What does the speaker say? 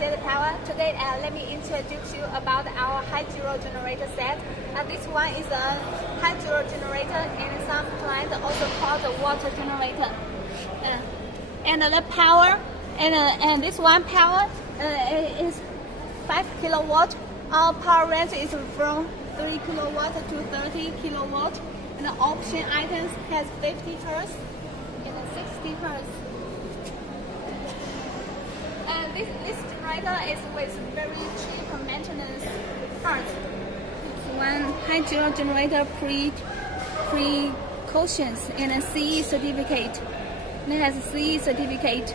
appreciate the power. Today, let me introduce you about our hydro generator set. This one is a hydro generator, and some clients also call the water generator. And the power, and this one power is 5 kilowatt. Our power range is from 3 kilowatt to 30 kilowatt. And the option items has 50 hertz and 60 hertz. And this generator is with very cheap maintenance parts. It's one hydro generator precautions and a CE certificate. It has a CE certificate.